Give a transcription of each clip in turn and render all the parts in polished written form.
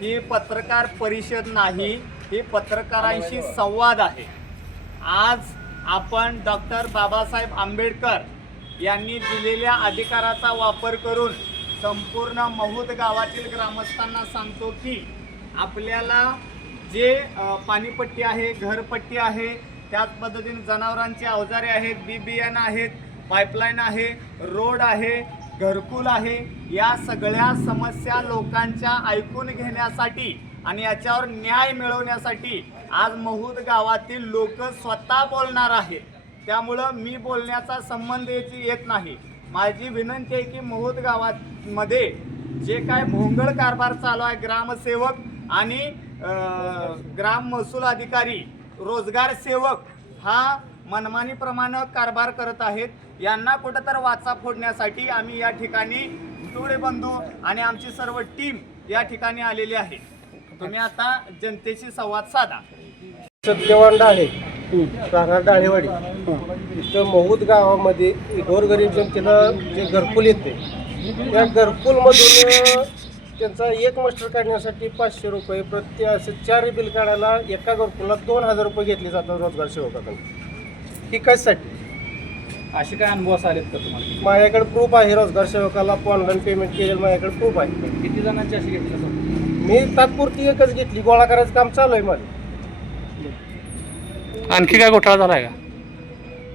ही पत्रकार परिषद नाही, ही पत्रकारांशी संवाद आहे। आज आपण डॉक्टर बाबासाहेब आंबेडकर यांनी दिलेल्या अधिकाराचा वापर करून संपूर्ण महूद गावातील ग्रामस्थांना सांगतो की आपल्याला जे पाणीपट्टी आहे, घरपट्टी आहे, त्याच पद्धतीने जनावरांची अवजारे आहेत, बी बियाणं आहेत, पाईपलाईन आहे, रोड आहे, घरकुल आहे, या सगळ्या समस्या लोकांच्या ऐकून घेण्यासाठी आणि याच्यावर न्याय मिळवण्यासाठी आज महूद गावातील लोक स्वतः बोलणार आहेत। त्यामुळं मी बोलण्याचा संबंध येत नाही। माझी विनंती आहे की महूद गावामध्ये जे काय भोंगळ कारभार चालू आहे, ग्रामसेवक आणि ग्राम महसूल अधिकारी, रोजगार सेवक हा मनमानीप्रमाणे कारभार करत आहेत। यांना कुठंतर वाचा फोडण्यासाठी आम्ही या ठिकाणी तुळे बंधू आणि आमची सर्व टीम या ठिकाणी आलेली आहे। तुम्ही आता जनतेशी संवाद साधा। सत्यवान डाळे, राहणार डाळेवाडी, इथं महूद गावामध्ये गोरगरीब जनतेला जे घरकुल येते त्या घरकुलमधून त्यांचा एक मास्टर काढण्यासाठी 500 रुपये प्रति असे 4 बिल काढायला एका घरकुला 2000 रुपये घेतले जातात रोजगार सेवकाकडून। ही कशासाठी? असे काय अनुभव आलेत का तुम्हाला? माझ्याकडे प्रूफ आहे, रोजगार सेवकाला ऑनलाईन पेमेंट केलेलं माझ्याकडे प्रूफ आहे। किती जणांची अशी घेतली असेल? मी तात्पुरती एकच घेतली, गोळा करायचं काम चालू आहे माझं। आणखी काय घोटाळा झालाय का?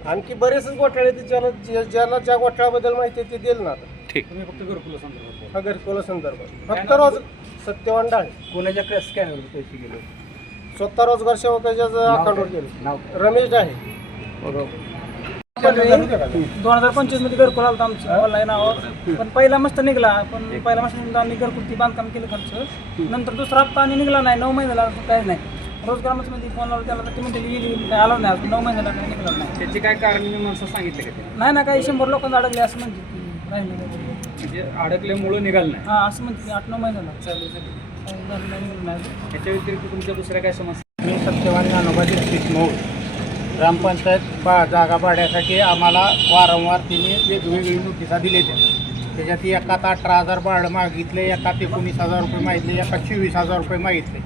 आणखी बरेचसे घोटाळे ते ज्याला ज्या घोटाळ्याबद्दल माहिती आहे ते देईल ना। ठीक, तुम्ही फक्त घरकुला संदर्भात हा घरकुला संदर्भात फक्त रोज सत्यवान डाळे कोणाच्या स्कॅनर पैसे गेले? स्वतः रोजगार सेवकाच्या अकाउंटवर गेले। रमेश डाळे 2025 मध्ये घरकुल आलता आमचं ऑनलाईन नावावर, पण पहिला मस्त निघला, पण पहिला मस्त आम्ही घरकुलची बांधकाम केलं खर्च, नंतर दुसरा हप्ता आणि निघला नाही, 9 महिन्याला काही नाही। रोजगार मध्ये फोन लावला त्याला तर ते म्हणते आला नाही, 9 महिन्याला काही निघाला नाही। त्याची काय कारण मी माणसं सांगितलं का? नाही ना, काही 100 लोकांना अडकले असं म्हणते, राहिले म्हणजे अडकल्यामुळे निघालं नाही? हां असं म्हणते, 8-9 महिन्याला चालू झालं नाही। त्याच्या व्यतिरिक्त तुमच्या दुसऱ्या काय समस्या? मी सत्यवान ज्ञानोबा दीक्षित मौळ, ग्रामपंचायत जागा भाड्यासाठी आम्हाला वारंवार तिने वेगवेगळी नोटिसा दिले त्याच्यात एकात 18,000 भाडं मागितले, एकात 19,000 रुपये मागितले, एकात 24,000 रुपये मागितले।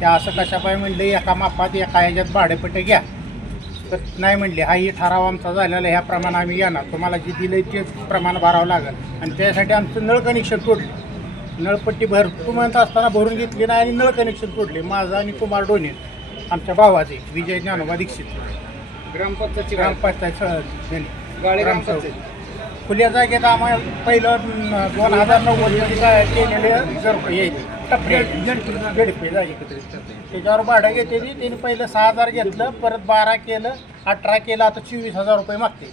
त्या असं कशापाय म्हणले एका मापात एका ह्याच्यात भाडेपट्टे घ्या, तर नाही म्हणले हाही ठराव आमचा झालेला, ह्या प्रमाणे आम्ही येणार, तुम्हाला जे दिलं तेच प्रमाण भरावं लागेल। आणि त्यासाठी आमचं नळ कनेक्शन तोडले, नळपट्टी भरतो म्हणत असताना भरून घेतली नाही आणि नळ कनेक्शन तोडले, माझं आणि कुमार डोने आमच्या भावाचे विजय ज्ञानोबा दीक्षित, ग्रामपंचायतची ग्रामपंचायत गाळे ग्रामपंचायत खुल्या जागेत आम्हाला पहिलं 2009 काय केलेले यायचे टपरे गडपे जागे, त्याच्यावर भाडं घेते त्यांनी पहिलं 6,000 घेतलं, परत 12 केलं, 18 केलं, आता 24,000 रुपये मागते।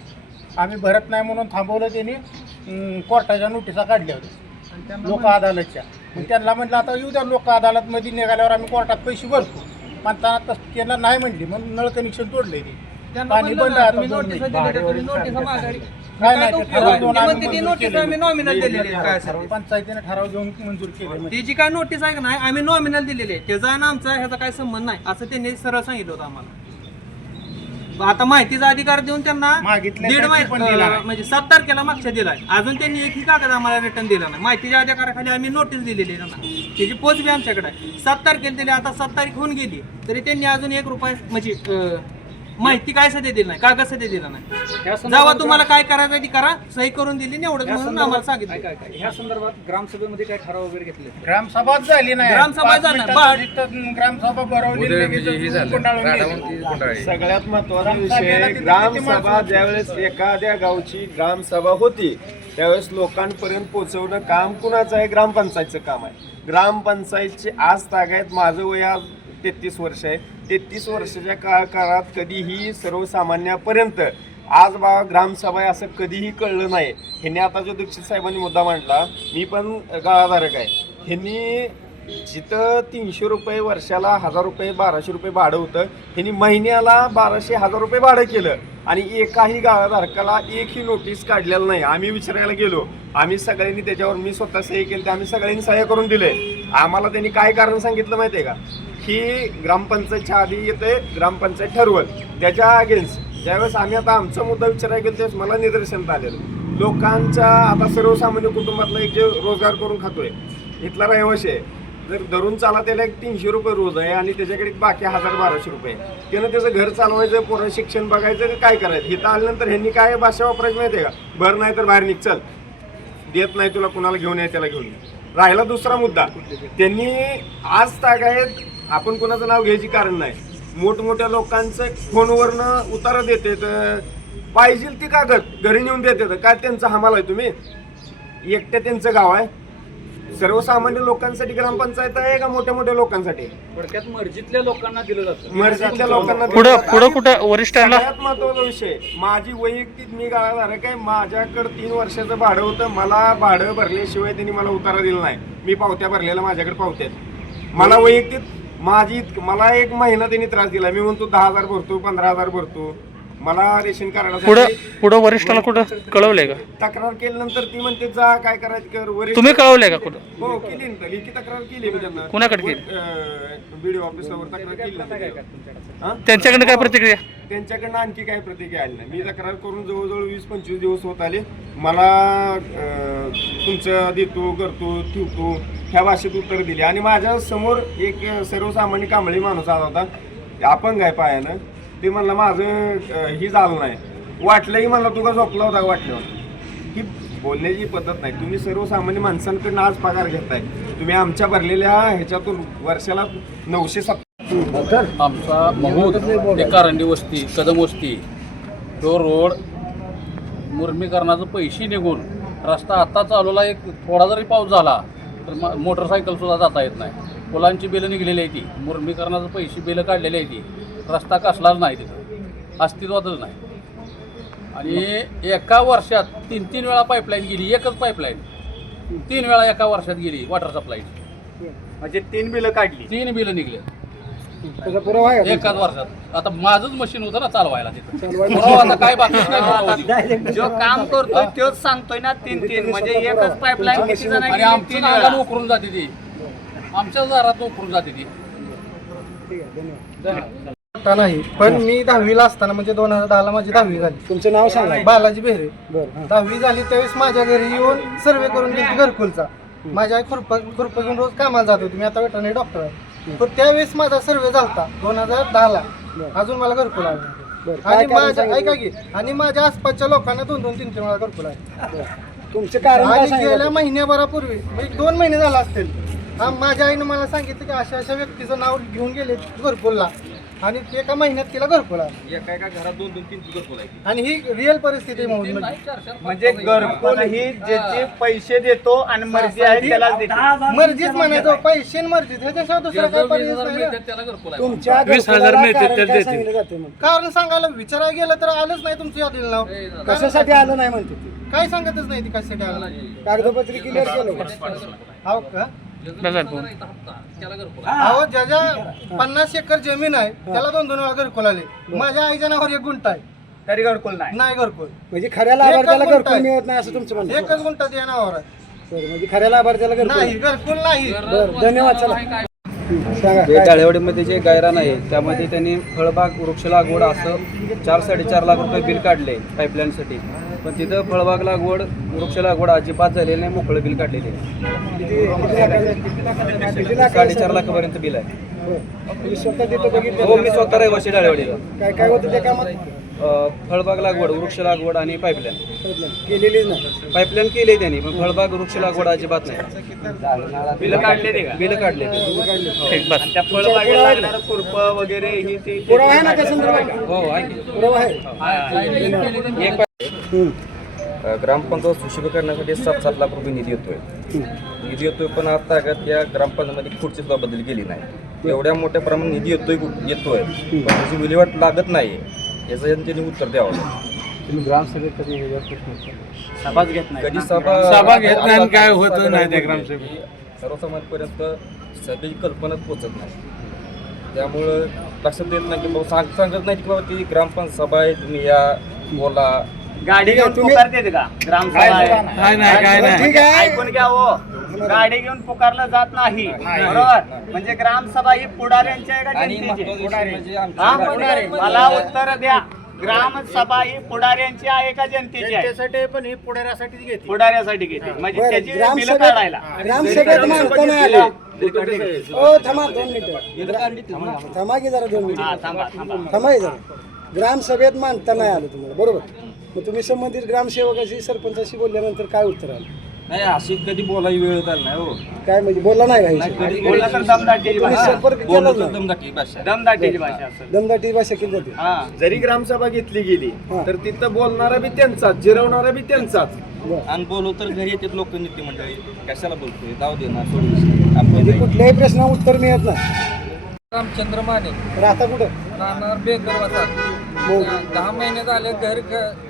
आम्ही भरत नाही म्हणून थांबवलं, त्यांनी कोर्टाच्या नोटिसा काढल्या होत्या लोक अदालतच्या। मग त्यांना म्हटलं आता येऊ द्या, लोक अदालतमध्ये निघाल्यावर आम्ही कोर्टात पैसे भरतो, म्हणताना तसं केलं नाही म्हणली, म्हणून नळ कनेक्शन तोडले ते, पाणी बंद आहे आता 2 महिने। पंचायतीने ठराव घेऊन मंजूर केले, त्याची काय नोटीस आहे का नाही, आम्ही नॉमिनल दिलेली आहे, त्याचा आणि आमचा ह्याचा काय संबंध नाही असं त्यांनी सरळ सांगितलं होतं आम्हाला। आता माहितीचा अधिकार देऊन त्यांना म्हणजे 7 तारखेला मागच्या दिलाय, अजून त्यांनी एकही कागद आम्हाला रिटर्न दिला नाही। माहितीच्या अधिकाराखाली आम्ही नोटीस दिलेली आहे त्यांना, त्याची पोच बी आमच्याकडे आहे। 7 तारखेला दिली, आता 7 तारीख होऊन गेली तरी त्यांनी अजून 1 रुपया म्हणजे माहिती काय सध्या दिली नाही, कागद सध्या दिला नाही। जेव्हा तुम्हाला काय करायचं ती करा, सही करून दिली नाही एवढंच म्हणून आम्हाला सांगितलं। ह्या संदर्भात ग्रामसभेमध्ये काय ठराव वगैरे घेतले? ग्रामसभाच झाली नाही, ग्रामसभा झाली, ग्रामसभा भरवली। सगळ्यात महत्त्वाचा विषय, ग्रामसभा ज्यावेळेस एखाद्या गावची ग्रामसभा होती त्यावेळेस लोकांपर्यंत पोहोचवणं काम कुणाचं आहे? ग्रामपंचायतचं काम आहे। ग्रामपंचायतची आज तागायत, माझं वय आज 33 वर्ष आहे, 33 वर्षाच्या काळात कधीही सर्वसामान्यापर्यंत आज बा ग्रामसभा असं कधीही कळलं नाही। ह्यांनी आता जो दीक्षित साहेबांनी मुद्दा मांडला, मी पण गाळाधारक आहे, ह्यांनी जिथं 300 रुपये वर्षाला 1000 रुपये 1200 रुपये भाडं होतं, ह्यांनी महिन्याला 1200-1000 रुपये भाडं केलं आणि एकाही गाळाधारकाला एकही नोटीस काढलेलं नाही। आम्ही विचारायला गेलो, आम्ही सगळ्यांनी त्याच्यावर मी स्वतः सही केली, तर आम्ही सगळ्यांनी सह्या करून दिले। आम्हाला त्यांनी काय कारण सांगितलं माहिती आहे का, की ग्रामपंचायतच्या आधी येते ग्रामपंचायत ठरवल, त्याच्या अगेन्स्ट ज्यावेळेस आम्ही आता आमचा मुद्दा विचारायला गेलो त्यावेळेस मला निदर्शनात आलेलं लोकांचा, आता सर्वसामान्य कुटुंबातला एक जे रोजगार करून खातोय इथला रहिवाशी आहे, जर धरून चाला त्याला एक 300 रुपये रोज आहे आणि त्याच्याकडे बाकी 1000-1200 रुपये, त्यानं त्याचं घर चालवायचं, पोरं शिक्षण बघायचं का काय करायचं. इथं आल्यानंतर ह्यांनी काय भाषा वापरायची माहिती आहे का, भर नाही तर बाहेर निघ, चल देत नाही तुला, कुणाला घेऊन ये त्याला घेऊन ये. राहिला दुसरा मुद्दा, त्यांनी आज तागायत, आपण कोणाचं नाव घ्यायची कारण नाही, मोठमोठ्या लोकांचं फोनवरनं उतारा देते, पाहिजे ती कागद घरी नेऊन देते. काय त्यांचा हमाल आहे तुम्ही, एकट्या त्यांचं गाव आहे. सर्वसामान्य लोकांसाठी ग्रामपंचायत आहे का मोठ्या मोठ्या लोकांसाठी? थोडक्यात मर्जीतल्या लोकांना दिलं जातं. मर्जीतल्या लोकांना पुढं कुठं वरिष्ठांना सगळ्यात महत्वाचा विषय, माझी वैयक्तिक, मी गाळाधारक आहे, माझ्याकडे 3 वर्षाचं भाडं होतं, मला भाडं भरल्याशिवाय त्यांनी मला उतारा दिला नाही. मी पावत्या भरलेल्या माझ्याकडे पावत्या आहेत. मला वैयक्तिक मला 1 महिना त्यांनी त्रास दिला. मी म्हणतो 10,000 भरतो, 15,000 भरतो. मला रेशन कार्डासाठी पुढं वरिष्ठाला कुठं कळवलंय का? तक्रार केल्यानंतर ती म्हणते जा काय करायचं कर. वरिष्ठ तुम्ही कळवलंय का कुठं? हो केली ना, लेखी तक्रार केली मी त्यांना. कोणाकडे केली? बीडीओ ऑफिसला तक्रार केली ना. त्यांच्याकडनं काय प्रतिक्रिया? त्यांच्याकडनं आणखी काय प्रतिक्रिया आली नाही. मी तक्रार करून जवळजवळ 20-25 दिवस होत आले. मला तुमचं देतो, करतो, ठेवतो ह्या भाषेत उत्तर दिली. आणि माझ्या समोर एक सर्वसामान्य कांबळी माणूस आला होता, अपंग आहे पायानं. ते म्हणलं माझं ही झालं नाही, वाटलंही म्हणलं तू का झोपला होता वाटलं. ही बोलण्याची पद्धत नाही. तुम्ही सर्वसामान्य माणसांकडनं आज पगार घेताय, तुम्ही आमच्या भरलेल्या ह्याच्यातून वर्षाला 970. आमचा महूद ते कारंडी वस्ती, कदम वस्ती, तो रोड मुरमीकरणाचे पैसे निघून रस्ता आता चालवला, एक थोडा जरी पाऊस झाला तर मोटरसायकल सुद्धा जाता येत नाही. पुलांची बिलं निघलेली आहे, ती मुरमीकरणाचे पैसे बिलं काढलेली आहे, ती रस्ता कसलाच नाही, तिथं अस्तित्वातच नाही. आणि एका वर्षात 3 वेळा पाईपलाईन गेली, एकच पाईपलाईन 3 वेळा एका वर्षात गेली वॉटर सप्लायची. म्हणजे 3 बिलं काढली, 3 बिलं निघले एकाच वर्षात. आता माझंच मशीन होतं ना चालवायला तिथं, आता काय बाकीच नाही. जो काम करतोय तोच सांगतोय ना 3 म्हणजे एकच पाईपलाईन किती जण आणि आमच्या नागाला उकरून जाते ती, आमच्या दारात उकरून जाते ती. नाही, पण मी 10वीला असताना म्हणजे 2010ला माझी 10वी झाली. तुमचं नाव सांगा. बालाजी बेहरे. 10वी झाली त्यावेळेस माझ्या घरी येऊन सर्वे करून गेली घरकुलचा. माझ्या आई खुरप घेऊन रोज कामाला जात होती. मी आता वेटरनरी डॉक्टर आहे. पण त्यावेळेस माझा सर्वे झालता 2010ला. अजून मला घरकुल आलं आणि माझ्या ऐका की, आणि माझ्या आसपासच्या लोकांना 2-3 वेळा घरकुल आहे. तुमचं कारण आणि गेल्या महिन्याभरापूर्वी 2 महिने झाला असतील, माझ्या आईनं मला सांगितलं की अशा व्यक्तीचं नाव घेऊन गेले घरकुलला आणि एका महिन्यात तिला घरकुल आलं. एका घरात 2-3 घरकुल आहे. आणि ही रिअल परिस्थिती आहे. म्हणजे घरकुल ही ज्याचे पैसे देतो आणि मर्जी आहे त्यालाच देतो. मर्जीच म्हणायचं, पैसे मर्जीत, ह्याच्याशिवाय दुसरं काय पर्याय नाही ना. त्याला घरकुल आहे. तुमच्या 20,000 मिळतात तर देते. कारण सांगायला विचारायला गेलं तर आलंच नाही तुमचं यादीला नाव. कशासाठी आलं नाही म्हणते ती? काय सांगतच नाही ती कशासाठी आलं. कागदपत्री क्लिअर केलं का? हो का? त्याला घरकुल आहे. अहो ज्याच्या 50 एकर जमीन आहे त्याला 2 वेळा घरकुल आले. माझ्या आईच्या नावावर 1 गुंठा आहे, तरी घरकुल नाही. घरकुल. म्हणजे खऱ्या लाभार्थ्याला एकच घरकुल गुंठा मिळत नाही असं तुमचं म्हणणं? 1च गुंठा त्या नावावर आहे. बरं, म्हणजे खऱ्या लाभार्थ्याला घरकुल नाही, घरकुल नाही. बरं, धन्यवाद. चला सांगा जे टाळेवाडीमध्ये जे गायरान आहे त्यामध्ये त्यांनी फळबाग वृक्ष लागवड असं 4-4.5 लाख रुपये बिल काढले पाईपलाईनसाठी. पण तिथं फळबाग लागवड वृक्ष लागवड अजिबात झालेली नाही, मोकळं बिल काढलेले आहे. 4.5 लाखापर्यंत बिल आहे. तुम्ही स्वतः तिथं बघितलं? हो, मी स्वतः रहिवासी टाळेवाडीला. काय काय होतं त्या कामात? फळबाग लागवड वृक्ष लागवड आणि पाईपलाईन. केलेलीच नाही. पाईपलाईन केली त्यांनी, पण फळबाग वृक्ष लागवड अजिबात नाही. बिलं काढले ते का? बिल काढले. आणि त्या फळबागेला लागणारं खुरप वगैरे ही ते पुरावा आहे ना त्या संदर्भात? हो आहे की. पुरावा आहे. एक ग्रामपंचायत सुशोभीकरणासाठी 7-7 लाख रुपये निधी येतोय. पण आता या ग्रामपंचायतमध्ये खुर्ची सुद्धा बदल केली नाही. एवढ्या मोठ्या प्रमाणात निधी येतोय पण त्याची विल्हेवाट लागत नाही. याचं त्यांनी उत्तर द्यावं. तुम्ही ग्रामसभेत कधी सभाच घेत नाही. कधी सभा घेत नाही आणि काय होतं नाही त्या ग्रामसभेत. सर्वसामान्यपर्यंत सभेची कल्पनाच पोचत नाही. त्यामुळं लक्षात देत नाही की बाबा सांगत नाही की बाबा ती ग्रामपंचायत सभा आहे, तुम्ही या बोला. गाडी घेऊन पुकारते का ग्रामसभा आहे? ठीक आहे. ऐकून घ्या हो, गाडी घेऊन पुकारलं जात नाही, बरोबर? म्हणजे ग्रामसभा ही पुढाऱ्यांची आहे का जनतेची? हा? मला उत्तर द्या. ग्रामसभा ही पुढाऱ्यांची आहे का जनतेची आहे? जनतेसाठी पण ही पुढाऱ्यासाठीच घेते. पुढाऱ्यासाठी घेते म्हणजे बरं, त्याची बिलं ग्रामसभेत काढायला. ग्रामसभेत मानता नाही आलं. हो थांबा 2 मिनिटं थांबा की जरा 2 हा मिनिटं थांबा थांबा. थांबा की जरा. ग्रामसभेत मानता नाही आलं तुम्हाला बरोबर. मग तुम्ही संबंधित ग्रामसेवकाशी सरपंचाशी बोलल्यानंतर काय उत्तर आलं? नाही अशी कधी बोलायची वेळ तर नाही हो. काय म्हणजे बोलला नाही का विषय? कधी बोलला तर दमदाटीची तुम्ही भाषा. संपर्क केला बोललो तर ना? दमदाटी भाषा. दमदाटीची भाषा असेल. दमदाटी भाषा केली जाते. हा जरी ग्रामसभा घेतली गेली हा. तर तिथं बोलणारा बी त्यांचाच, जिरवणारा बी त्यांचाच. बरं. आणि बोलू तर घरी येतात लोक नेते मंडळी कशाला बोलतोय जाऊ दे ना सोडून आपण म्हणजे कुठल्याही प्रश्नाला उत्तर मिळत नाही. रामचंद्र माने तर आता कुठं राहणार बेकर वसाहत 10 महिने झाले घर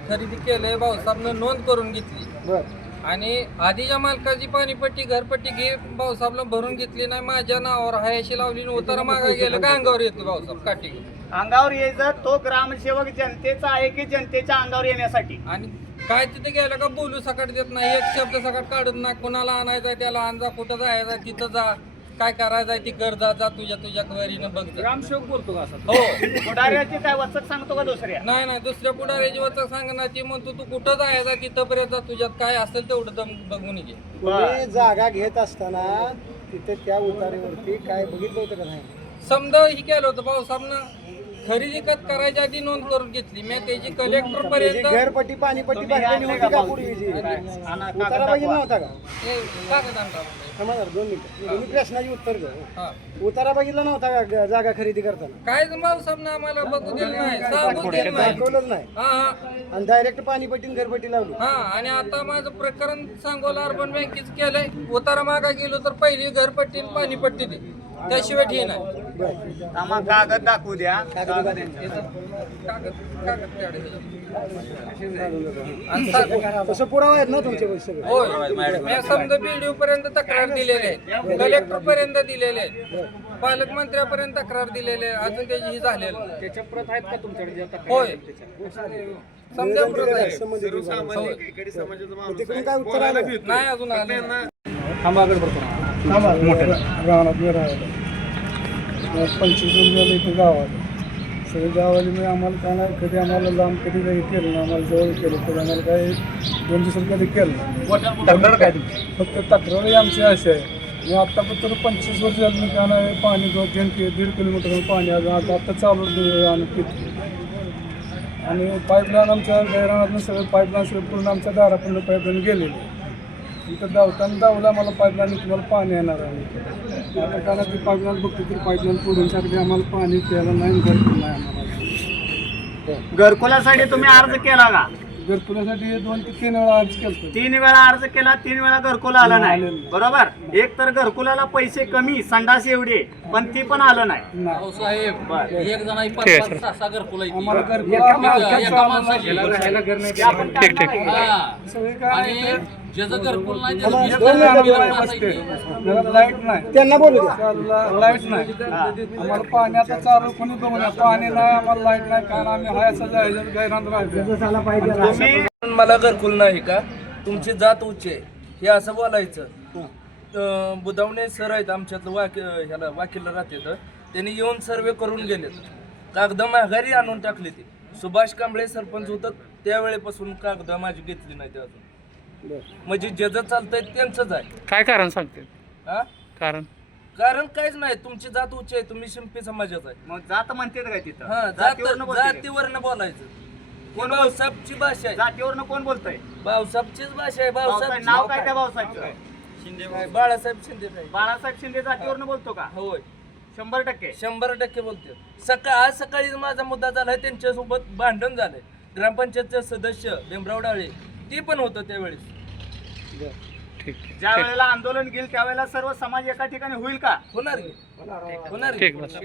खरेदी केले भाऊसाहेबनं नोंद करून घेतली बरं आणि आधीच्या मालकाची पाणीपट्टी घरपट्टी घे भाऊसाहेबला भरून घेतली नाही माझ्या नावावर हायाशी लावली उतारा मागा गेलं का अंगावर येतो भाऊसाहेब काठी घेऊन. अंगावर यायचं तो ग्रामसेवक जनतेचा आहे की जनतेच्या अंगावर येण्यासाठी? आणि काय तिथे गेलं का बोलू सकाट देत नाही एक शब्द सकाट काढत नाही कोणाला आणायचा त्याला आणजा कुठं जायचं तिथं जा काय करायचं ती कर जा तुझ्या वरीनं बघ. ग्रामसेवक बोलतो का असं? हो पुढाऱ्याची काय वचक सांगतो का दुसऱ्या? नाही दुसऱ्या पुढाऱ्याची वचक सांगणार ती म्हणतो तू कुठं जायचं तिथंपर्यंत तुझ्यात काय असेल तेवढं दम बघून घे. तुम्ही जागा घेत असताना तिथे त्या उतारेवरती काय बघितलं होतं का नाही? समजा ही केलं होतं भाऊसाहेबनं खरेदी करायच्या आधी नोंद करून घेतली मी त्याची कलेक्टर पर्यंत घरपट्टी पाणीपट्टी भरलेली होती का पूर्वीची? उतारा बघितला नव्हता का? कागद आणला. थांबा जरा 2 मिनिटं. तुम्ही प्रश्नाची उत्तर द्या. हा. उतारा बघितला नव्हता का जागा खरेदी करताना? काय भाऊसाहेबनं आम्हाला बघू दिलं नाही सांगू दिलं नाही. दाखवलंच नाही हा आणि डायरेक्ट पाणीपट्टी आणि घरपट्टी लावली. हा आणि आता माझं प्रकरण सांगोला अर्बन बँकेच केलंय उतारा मागा गेलो तर पहिली घरपट्टी आणि पाणीपट्टी दे त्याशिवाय ठीक नाही. आम्हा कागद दाखवू द्या. कागद तसं पुरावा आहेत ना तुमच्या सगळं? होय मी समजा बीडीओ पर्यंत तक्रार दिलेली आहे कलेक्टर पर्यंत दिलेले आहे पालकमंत्र्यापर्यंत तक्रार दिलेली आहे अजून त्याची ही झालेली नाही. त्याच्या प्रत आहेत का तुमच्याकडे होय समजा प्रत आहे. संबंधित विभागाला. मग तिकडून काय उत्तर आलं? नाही अजून आले नाही. राहणार मी राहायला 25 वर्ष झालं इथं गावाला सगळे गावाला मी आम्हाला काय नाही कधी आम्हाला लांब कधी काही केलं नाही आम्हाला जवळ केलं तर आम्हाला काही 2 दिवसात कधी केलं नाही. तक्रार काय फक्त तक्रारही आमची अशी आहे मी आत्तापर्यंत 25 वर्ष झालं मी काय नाही पाणी 1.5 किलोमीटर पाणी आता चालू आणि पितो आणि पाईपलाईन आमच्या गैरानातून सगळं पाईपलाईन सगळं पूर्ण आमच्या दारापर्यंत पाईपलाईन गेलेली इथं धावताना मला पाईपलाईन तुम्हाला पाणी येणार आहे आता कारण ती पाईपलाईन बघतो तर पाईपलाईन पुढूनसाठी आम्हाला पाणी प्यायला नाही घरकुल नाही आम्हाला घरकुलासाठी तुम्ही अर्ज केला का? घरकुलासाठी 2 ते 3 वेळा अर्ज केला 3 वेळा अर्ज केला 3 वेळा घरकुल आलं नाही बरोबर. एक तर घरकुलाला पैसे कमी संडास एवढे पण ती पण आलं नाही. साहेब एक जण ठीक आहे, सर. 5-6 घरकुल आहे आम्हाला ती. घरकुल एका माणसाची. ठीक ठीक हा. सगळे काय आणि ज्याचं घरकुल नाही त्याचं वीस दोन हजार मिनिटं बिल असायची. लाईट नाही त्यांना बोलू द्या लाईट नाही आम्हाला पाणी आता चालू कोणी बघून पाणी नाही आम्हाला लाईट नाही कारण आम्ही हाय असं जायचं गैरान राहायचं. मला घरकुल नाही का तुमची जात उच्च आहे हे असं बोलायचं. बुधावणे सर आहेत आमच्यातलं ह्याला वाकीला राहते त्यांनी येऊन सर्वे करून गेलेत कागद माघारी आणून टाकली ती सुभाष कांबळे सरपंच होतं त्यावेळेपासून कागद माझी घेतली नाही ते अजून म्हणजे ज्याचं चालतंय त्यांचंच आहे. काय कारण सांगते? हा कारण कारण काहीच नाही तुमची जात उच्च आहे तुम्ही शिंपी समाजाचा आहे. मग जात म्हणते काय तिथं? हा जातीवरनं बोलते काय? जातीवरनं बोलायचं कोण भाऊसाहेबची भाषा आहे जातीवरनं कोण बोलतोय? भाऊसाहेबचीच भाषा आहे भाऊसाहेब नाव काय त्या भाऊसाहेबचं? बाळासाहेब शिंदे साहेब. बाळासाहेब शिंदे जातीवरनं बोलतो का? होय 100%. 100% बोलते. आज सकाळी माझा मुद्दा झालाय त्यांच्यासोबत भांडण झालंय ग्रामपंचायतचे सदस्य भीमराव डाळे ती पण होतं त्यावेळेस. ठीक ज्या वेळेला आंदोलन घेईल त्यावेळेला सर्व समाज एका ठिकाणी होईल का? होणार की? होणार की? ठीक बस.